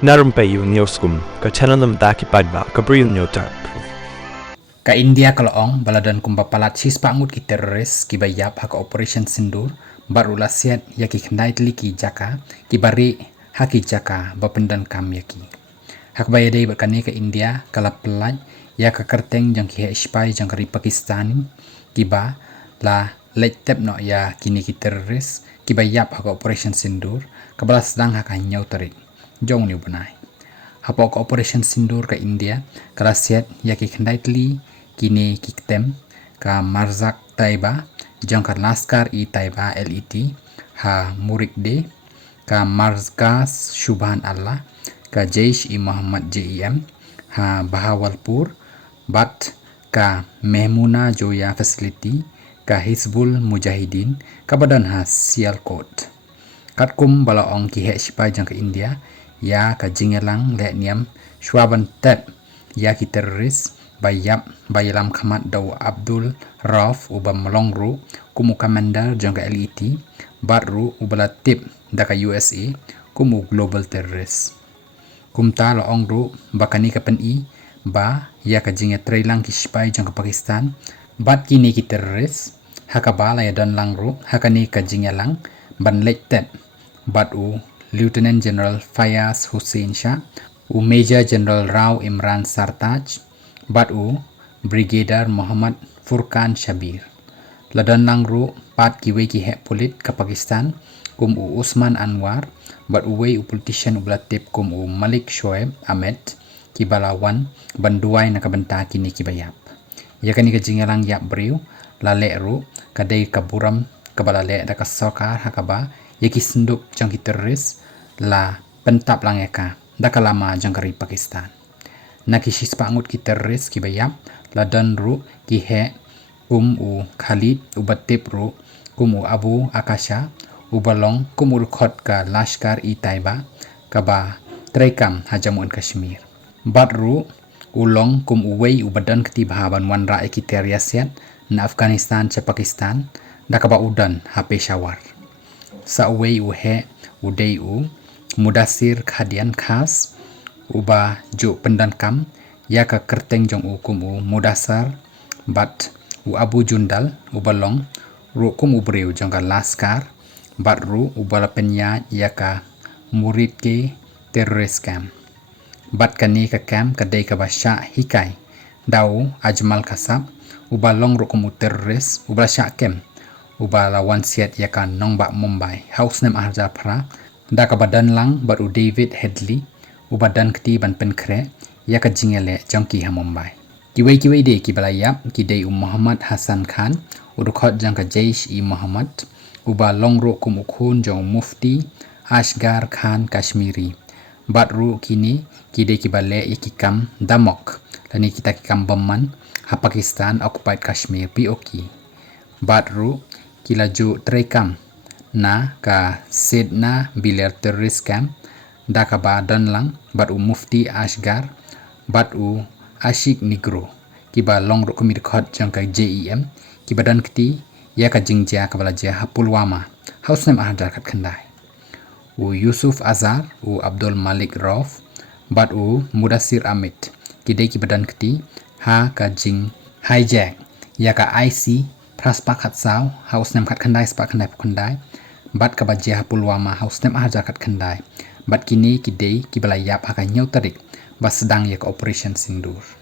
Na Rympei U ka channel nabynta paidbah ka Bri U Hynñiewtrep. Ka India kaloong baladan kumbapalat sispangut ki teroris ki bayap haka operation sindur baru lasiat yaki kendai teliki jaka ki bari haki jaka bapendan kam yaki. Hak bayadai berkani ke India kala Pyllait ya ka kyrteng jang ki shipai jang kari Pakistan kiba la leit no ya kini ki teroris ki bayap haka operation sindur kabala sedang haka Hynñiewtrep jong ni benai. Hapok operation sindur ke India kala siat yaki kendai teli kini kiktem ka marzak paidbah jang ka laskar paidbah leit ha murik de ka marzkas syubhan Allah ka jaish Muhammad jem ha bahawalpur bat ka mehmuna joya facility ka hizbul mujahidin ka badan ha sialkot katkum balaong ki shipai jang ka India ya ka jingelang le niam shwaban tep ya ki teroris bayap bayalam khamat daw Abdul Rauf uba melongru kumu commander jang ka leit baru ubala tip daka USA kumu global terrorist kumta lo ongru bakani ka pen ba ya ka jinge trailang ki shipai jang ka Pakistan bat kini ki terrorist hakabala ya dan langru hakani ka jingelang ban leit bat u Lieutenant General Fayaz Hussein Shah u Major General Rao Imran Sartaj bat u Brigadier Muhammad Furkan Shabir ladan langru pat kiwe ki he polit ka Pakistan kum u Usman Anwar bat uwe u politician u belatip kum u Malik Shoaib Ahmed ki balawan banduai nakabenta kini ki bayap yakani ka jingalang yap Bri U la leru kadai kaburam kabala le da ka sokar hakaba yaki senduk jang ki teroris la pentap langeka da kalama jang kari Pakistan nakisi spangut ki teroris ki bayap la dan ru ki he u Khalid u batip ru u Abu Akasha u balong u khot ka lashkar paidbah ka ba traikam hajamun Kashmir bat ru ulong u wei u badan kti bahaban wan ra ki teriasiat na Afghanistan cha Pakistan da ka ba udan ha Peshawar sa wei u he u dei u Mudasir khadian khas uba jo pendan kam ya ka kyrteng jong u Mudasar bat u Abu Jundal u balong ru u Bri U jong ka laskar bat ru u bala penya ya ka murid ke teroris kam bat kani ka kam kadai ka basha hikai dau ajmal kasab u balong ru teroris u basha kem u bala wansiat ya ka nongbak Mumbai house name arja pra da ka badan lang baru David Headley u badan kti ban penkre ya ka jingele jangki ha Mumbai kiwei de ki balayap ki dei Muhammad Hassan Khan u rukhot jang ka jaish Muhammad u ba longro kum ukhun jong mufti Ashgar Khan Kashmiri batru kini ki dei ki bale ki kam damok lani kita ki kam bamman ha Pakistan occupied Kashmir POK batru kilaju traikam na ka sedna biler terrorist camp da ka ba dan lang bat u mufti Ashgar bat u Ashik Nigro ki ba long ro kumir khot jang ka JEM ki badan kti ya ka jingja ka bala ja Pulwama house name ahadar khat khandai u Yusuf Azhar u Abdul Malik Rauf bat u Mudasir Ahmed ki dei ki badan kti ha ka jing hijack ya ka IC praspa khat saw house name khat khandai spa khandai bat ka bajia Pulwama house name ahadar khat khandai bat kini ki dei ki bala yap ha ka Hynñiewtrep bas sedang ya ka operation sindur